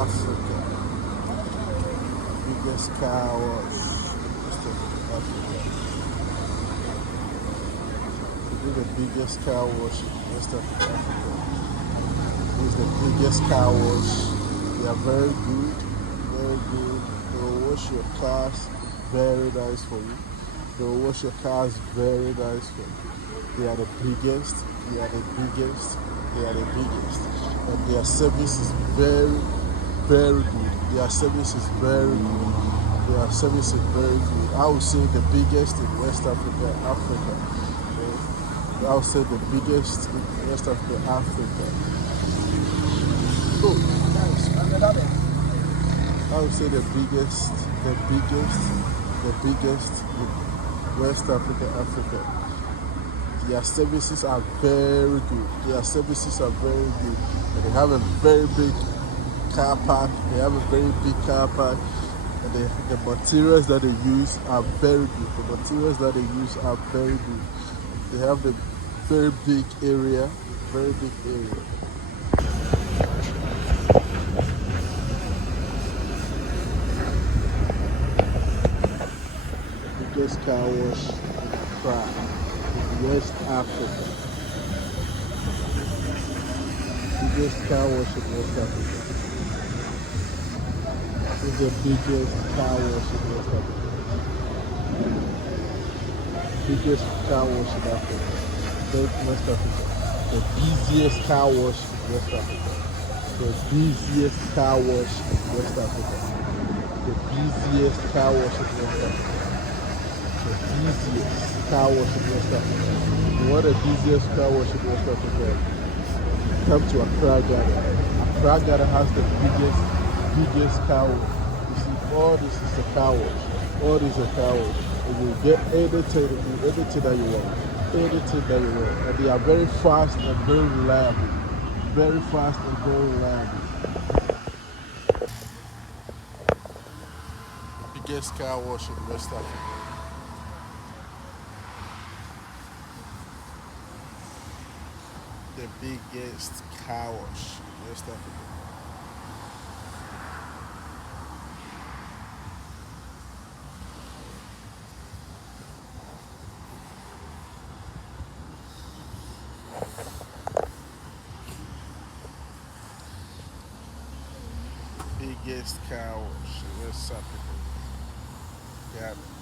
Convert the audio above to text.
Africa. Biggest car wash West Africa. This is the biggest car wash in West Africa. This is the biggest car wash. They are very good, very good. They will wash your cars very nice for you. They will wash your cars very nice for you. They are the biggest. They are the biggest. They are the biggest. And their service is very, very good. Their service is very good. Their service is very good. I would say the biggest in West Africa. I would say the biggest in West Africa. Oh, nice. I would say the biggest in West Africa. Their services are very good. Their services are very good. And they have a very big car park. They have a very big car park. And the materials that they use are very good. The materials that they use are very good. They have the very big area. Very big area. The biggest car wash in Accra, West Africa. Biggest car wash in West Africa. This is the biggest car wash in West Africa. Biggest car wash in Africa. West Africa. The busiest car wash in West Africa. The busiest car wash in West Africa. The busiest car wash in West Africa. The busiest car wash in West Africa. You want the busiest car wash in West Africa? Come to Accra, Ghana. Accra, Ghana has the biggest car wash. You see, all this is a car wash. All this is a car wash. And you get anything that you want. Anything that you want. And they are very fast and very reliable. Very fast and very reliable. Biggest car wash in West Africa. The biggest car wash in West Africa. Biggest car wash in West Africa. Got it.